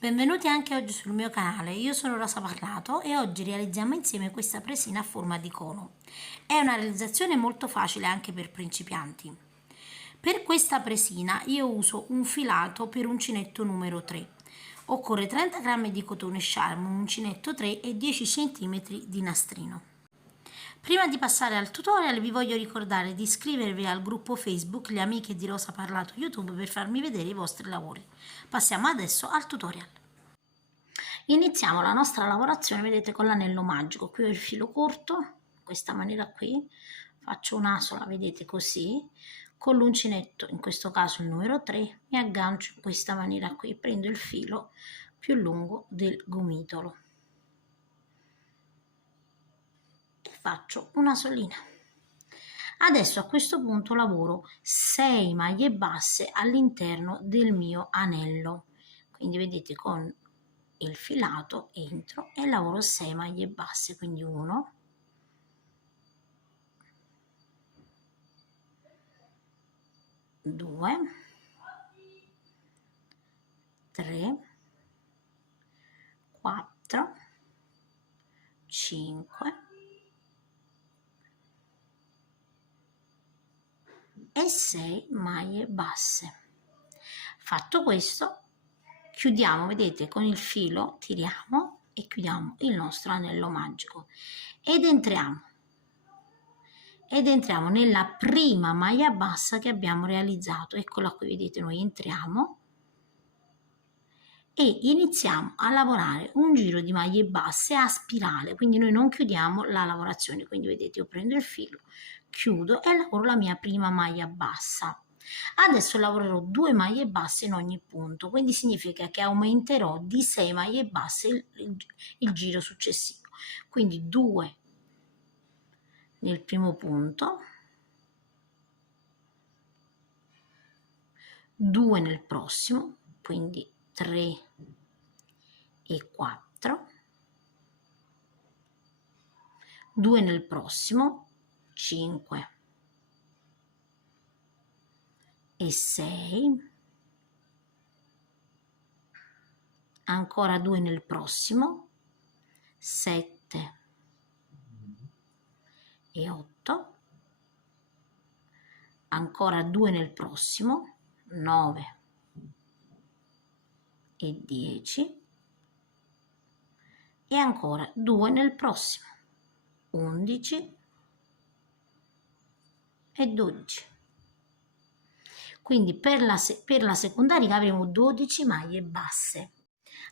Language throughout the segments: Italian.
Benvenuti anche oggi sul mio canale, io sono Rosa Parlato e oggi realizziamo insieme questa presina a forma di cono. È una realizzazione molto facile anche per principianti. Per questa presina io uso un filato per uncinetto numero 3. Occorre 30 g di cotone Charm, un uncinetto 3 e 10 cm di nastrino. Prima di passare al tutorial vi voglio ricordare di iscrivervi al gruppo Facebook Le Amiche di Rosa Parlato YouTube per farmi vedere i vostri lavori. Passiamo adesso al tutorial. Iniziamo la nostra lavorazione, vedete, con l'anello magico. Qui ho il filo corto, in questa maniera qui, faccio un'asola, vedete, così, con l'uncinetto, in questo caso il numero 3, mi aggancio in questa maniera qui, prendo il filo più lungo del gomitolo e faccio una solina. Adesso a questo punto lavoro 6 maglie basse all'interno del mio anello, quindi vedete con il filato entro e lavoro 6 maglie basse, quindi 1, 2, 3, 4, 5 e 6 maglie basse. Fatto questo, chiudiamo, vedete, con il filo tiriamo e chiudiamo il nostro anello magico ed entriamo nella prima maglia bassa che abbiamo realizzato. Eccola qui, vedete, noi entriamo e iniziamo a lavorare un giro di maglie basse a spirale, quindi noi non chiudiamo la lavorazione, quindi vedete, io prendo il filo, chiudo e lavoro la mia prima maglia bassa. Adesso lavorerò 2 maglie basse in ogni punto, quindi significa che aumenterò di 6 maglie basse il giro successivo, quindi 2 nel primo punto, 2 nel prossimo, quindi 3 e 4, 2 nel prossimo, 5 e 6, ancora 2 nel prossimo, 7 e 8, ancora 2 nel prossimo, 9 e 10 e ancora 2 nel prossimo, 11 e 12. Quindi per la seconda riga avremo 12 maglie basse.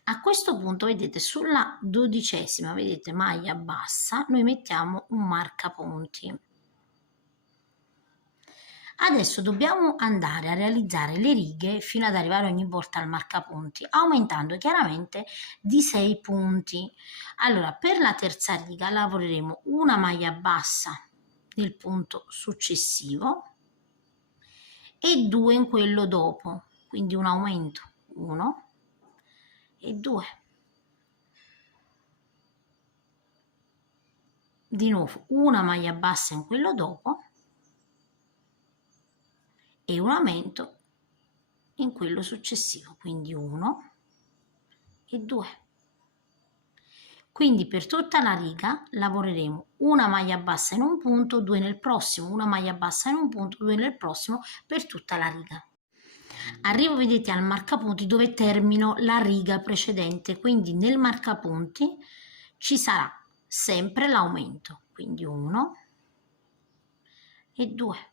A questo punto, vedete, sulla 12ª, vedete, maglia bassa, noi mettiamo un marcapunti. Adesso dobbiamo andare a realizzare le righe fino ad arrivare ogni volta al marcapunti, aumentando chiaramente di 6 punti. Allora, per la terza riga lavoreremo una maglia bassa nel punto successivo e 2 in quello dopo, quindi un aumento, 1 e 2. Di nuovo una maglia bassa in quello dopo e un aumento in quello successivo, quindi 1 e 2. Quindi per tutta la riga lavoreremo una maglia bassa in un punto, 2 nel prossimo, una maglia bassa in un punto, 2 nel prossimo per tutta la riga. Arrivo, vedete, al marcapunti dove termino la riga precedente, quindi nel marcapunti ci sarà sempre l'aumento, quindi 1 e 2.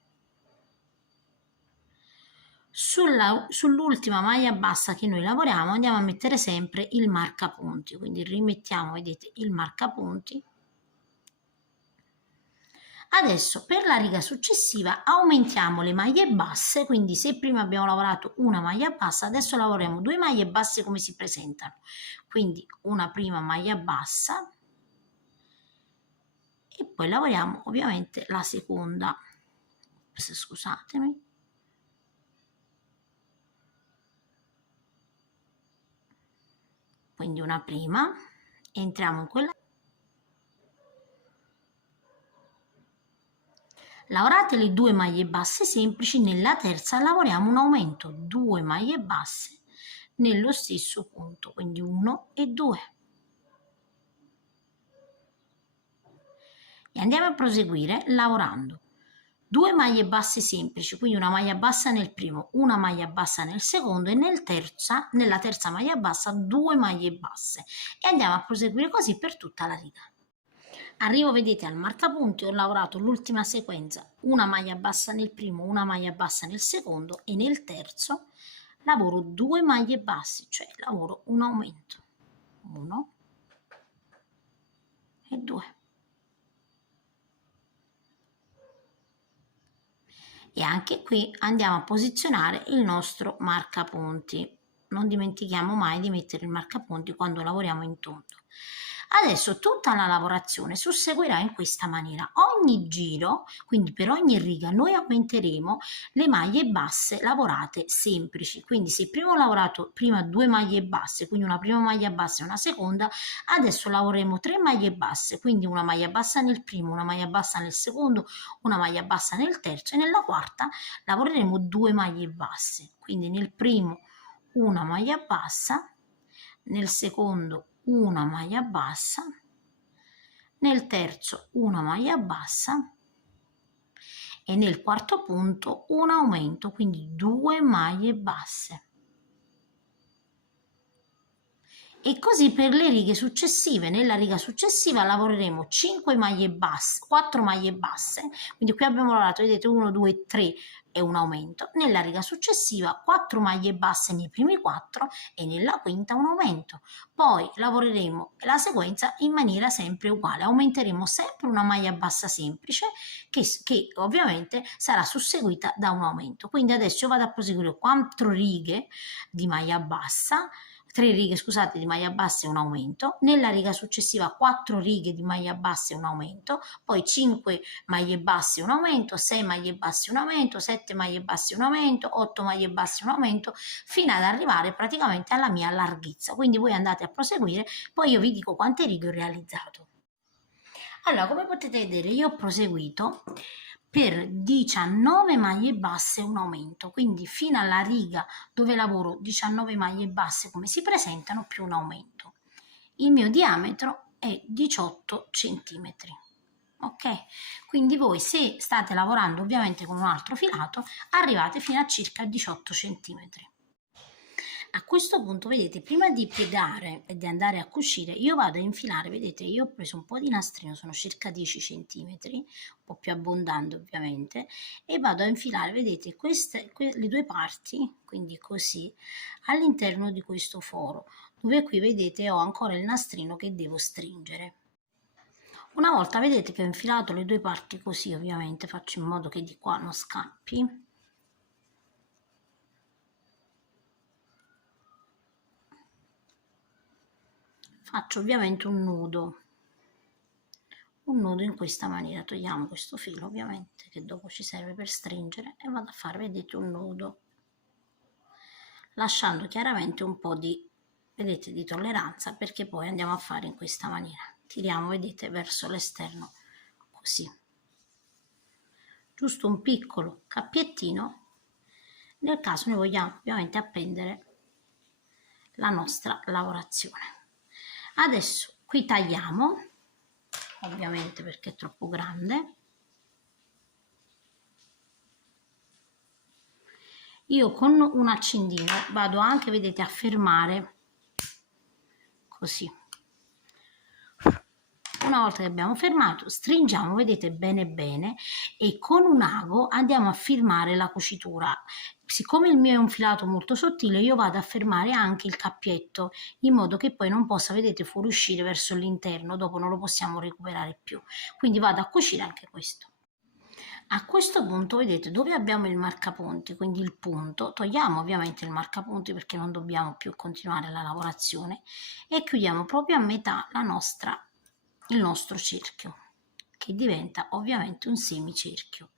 Sull'ultima maglia bassa che noi lavoriamo andiamo a mettere sempre il marcapunti, quindi rimettiamo, vedete, il marcapunti. Adesso per la riga successiva aumentiamo le maglie basse, quindi se prima abbiamo lavorato una maglia bassa, adesso lavoriamo 2 maglie basse come si presentano, quindi una prima maglia bassa e poi lavoriamo ovviamente la seconda. Scusatemi. Quindi una prima, entriamo in quella, lavorate le 2 maglie basse semplici, nella terza lavoriamo un aumento, 2 maglie basse nello stesso punto, quindi 1 e 2. E andiamo a proseguire lavorando 2 maglie basse semplici, quindi una maglia bassa nel primo, una maglia bassa nel secondo e nella terza maglia bassa 2 maglie basse, e andiamo a proseguire così per tutta la riga. Arrivo, vedete, al marcapunti, ho lavorato l'ultima sequenza, una maglia bassa nel primo, una maglia bassa nel secondo, e nel terzo lavoro 2 maglie basse, cioè lavoro un aumento, 1 e 2. E anche qui andiamo a posizionare il nostro marcapunti. Non dimentichiamo mai di mettere il marcapunti quando lavoriamo in tondo. Adesso tutta la lavorazione susseguirà in questa maniera. Ogni giro, quindi per ogni riga, noi aumenteremo le maglie basse lavorate semplici. Quindi se prima ho lavorato 2 maglie basse, quindi una prima maglia bassa e una seconda, adesso lavoreremo 3 maglie basse, quindi una maglia bassa nel primo, una maglia bassa nel secondo, una maglia bassa nel terzo, e nella quarta lavoreremo 2 maglie basse. Quindi nel primo una maglia bassa, nel secondo una maglia bassa, nel terzo una maglia bassa e nel quarto punto un aumento, quindi 2 maglie basse. E così per le righe successive. Nella riga successiva lavoreremo 5 maglie basse, 4 maglie basse, quindi qui abbiamo lavorato, vedete, 1, 2, 3 e un aumento. Nella riga successiva 4 maglie basse nei primi 4 e nella quinta un aumento. Poi lavoreremo la sequenza in maniera sempre uguale, aumenteremo sempre una maglia bassa semplice che ovviamente sarà susseguita da un aumento. Quindi adesso io vado a proseguire 4 righe di maglia bassa, 3 righe, scusate, di maglia bassa e un aumento, nella riga successiva 4 righe di maglia bassa e un aumento, poi 5 maglie basse e un aumento, 6 maglie basse e un aumento, 7 maglie basse e un aumento, 8 maglie basse e un aumento, fino ad arrivare praticamente alla mia larghezza. Quindi voi andate a proseguire, poi io vi dico quante righe ho realizzato. Allora, come potete vedere, io ho proseguito per 19 maglie basse e un aumento, quindi fino alla riga dove lavoro 19 maglie basse come si presentano più un aumento. Il mio diametro è 18 centimetri. Ok, quindi voi, se state lavorando ovviamente con un altro filato, arrivate fino a circa 18 centimetri. A questo punto, vedete, prima di piegare e di andare a cucire, io vado a infilare, vedete, io ho preso un po' di nastrino, sono circa 10 centimetri, un po' più abbondante ovviamente, e vado a infilare, vedete, le due parti, quindi così, all'interno di questo foro, dove qui, vedete, ho ancora il nastrino che devo stringere. Una volta, vedete, che ho infilato le due parti così, ovviamente faccio in modo che di qua non scappi. Faccio ovviamente un nudo in questa maniera, togliamo questo filo ovviamente che dopo ci serve per stringere, e vado a fare, vedete, un nudo, lasciando chiaramente un po' di, vedete, di tolleranza, perché poi andiamo a fare in questa maniera, tiriamo, vedete, verso l'esterno così, giusto un piccolo cappiettino nel caso noi vogliamo ovviamente appendere la nostra lavorazione. Adesso qui tagliamo, ovviamente perché è troppo grande. Io con un accendino vado anche, vedete, a fermare così. Una volta che abbiamo fermato, stringiamo, vedete, bene bene, e con un ago andiamo a firmare la cucitura. Siccome il mio è un filato molto sottile, io vado a fermare anche il cappietto, in modo che poi non possa, vedete, fuoriuscire verso l'interno, dopo non lo possiamo recuperare più. Quindi vado a cucire anche questo. A questo punto, vedete, dove abbiamo il marcapunti, quindi il punto, togliamo ovviamente il marcapunti perché non dobbiamo più continuare la lavorazione, e chiudiamo proprio a metà il nostro cerchio, che diventa ovviamente un semicerchio.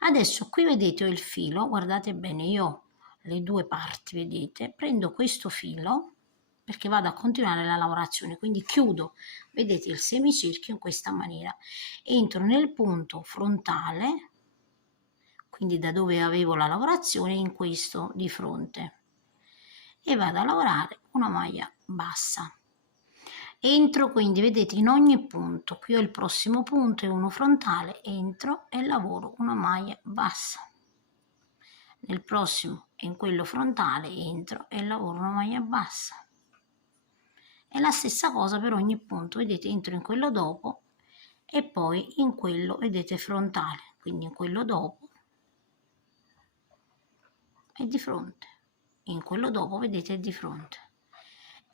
Adesso qui, vedete, ho il filo, guardate bene, io ho le due parti, vedete, prendo questo filo perché vado a continuare la lavorazione, quindi chiudo, vedete, il semicerchio in questa maniera, entro nel punto frontale, quindi da dove avevo la lavorazione, in questo di fronte, e vado a lavorare una maglia bassa. Entro quindi, vedete, in ogni punto, qui ho il prossimo punto e uno frontale, entro e lavoro una maglia bassa. Nel prossimo e in quello frontale entro e lavoro una maglia bassa. E la stessa cosa per ogni punto, vedete, entro in quello dopo e poi in quello, vedete, frontale, quindi in quello dopo e di fronte, in quello dopo, vedete, è di fronte.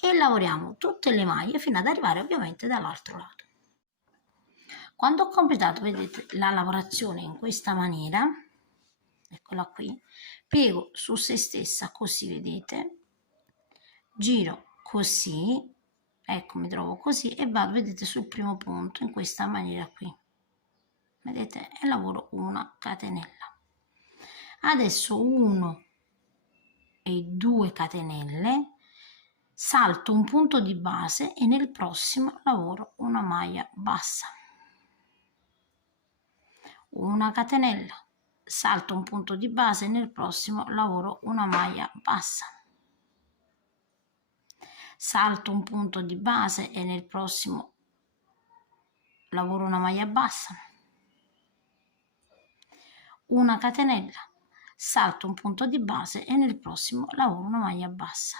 E lavoriamo tutte le maglie fino ad arrivare ovviamente dall'altro lato. Quando ho completato, vedete, la lavorazione in questa maniera, eccola qui, piego su se stessa così, vedete, giro così, ecco, mi trovo così e vado, vedete, sul primo punto in questa maniera qui, vedete, e lavoro una catenella. Adesso 1 e 2 catenelle, salto un punto di base e nel prossimo lavoro una maglia bassa, una catenella, salto un punto di base e nel prossimo lavoro una maglia bassa, salto un punto di base e nel prossimo lavoro una maglia bassa, una catenella, salto un punto di base e nel prossimo lavoro una maglia bassa.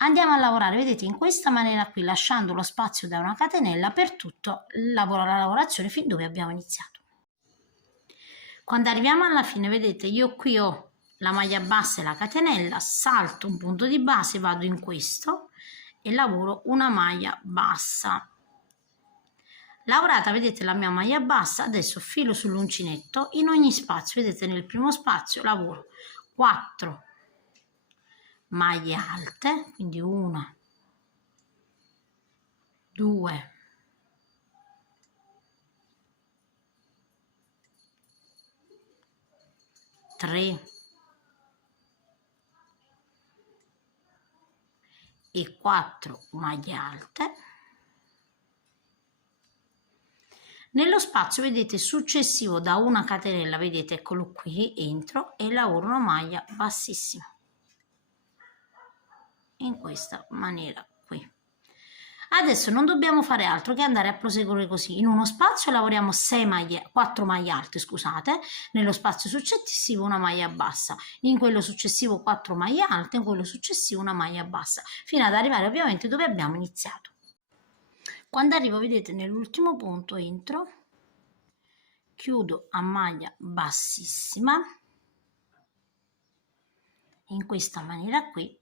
Andiamo a lavorare, vedete, in questa maniera qui, lasciando lo spazio da una catenella per tutto la lavorazione fin dove abbiamo iniziato. Quando arriviamo alla fine, vedete, io qui ho la maglia bassa e la catenella, salto un punto di base, vado in questo e lavoro una maglia bassa. Lavorata, vedete, la mia maglia bassa, adesso filo sull'uncinetto, in ogni spazio, vedete, nel primo spazio lavoro 4 maglie alte, quindi 1, 2, 3 e 4 maglie alte. Nello spazio, vedete, successivo da una catenella, vedete, eccolo qui, entro e lavoro una maglia bassissima in questa maniera qui. Adesso non dobbiamo fare altro che andare a proseguire così. In uno spazio lavoriamo 4 maglie alte, scusate, nello spazio successivo una maglia bassa, in quello successivo 4 maglie alte, in quello successivo una maglia bassa, fino ad arrivare ovviamente dove abbiamo iniziato. Quando arrivo, vedete, nell'ultimo punto entro, chiudo a maglia bassissima in questa maniera qui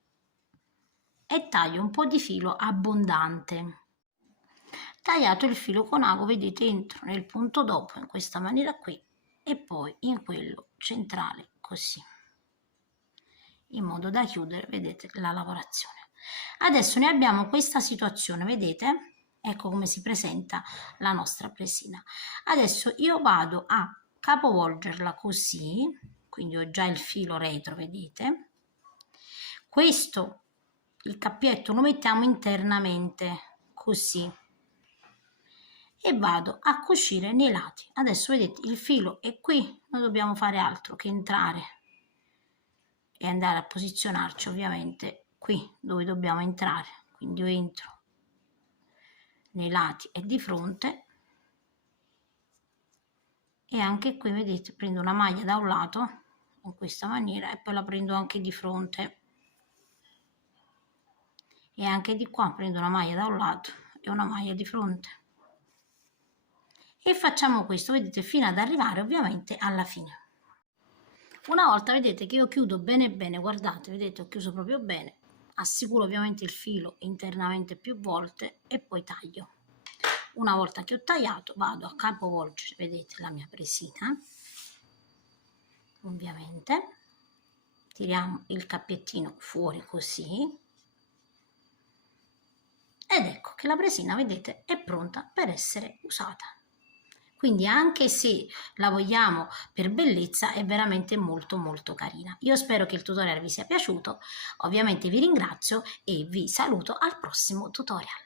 e taglio un po' di filo abbondante. Tagliato il filo con ago, vedete, entro nel punto dopo in questa maniera qui e poi in quello centrale così, in modo da chiudere, vedete, la lavorazione. Adesso ne abbiamo questa situazione, vedete, ecco come si presenta la nostra presina. Adesso io vado a capovolgerla così, quindi ho già il filo retro, vedete, questo il cappietto lo mettiamo internamente così e vado a cucire nei lati. Adesso vedete il filo è qui, non dobbiamo fare altro che entrare e andare a posizionarci ovviamente qui dove dobbiamo entrare, quindi io entro nei lati e di fronte e anche qui, vedete, prendo una maglia da un lato in questa maniera e poi la prendo anche di fronte e anche di qua prendo una maglia da un lato e una maglia di fronte e facciamo questo, vedete, fino ad arrivare ovviamente alla fine. Una volta, vedete, che io chiudo bene bene, guardate, vedete, ho chiuso proprio bene, assicuro ovviamente il filo internamente più volte e poi taglio. Una volta che ho tagliato vado a capovolgere, vedete, la mia presina, ovviamente tiriamo il cappiettino fuori così ed ecco che la presina, vedete, è pronta per essere usata. Quindi anche se la vogliamo per bellezza è veramente molto molto carina. Io spero che il tutorial vi sia piaciuto, ovviamente vi ringrazio e vi saluto al prossimo tutorial.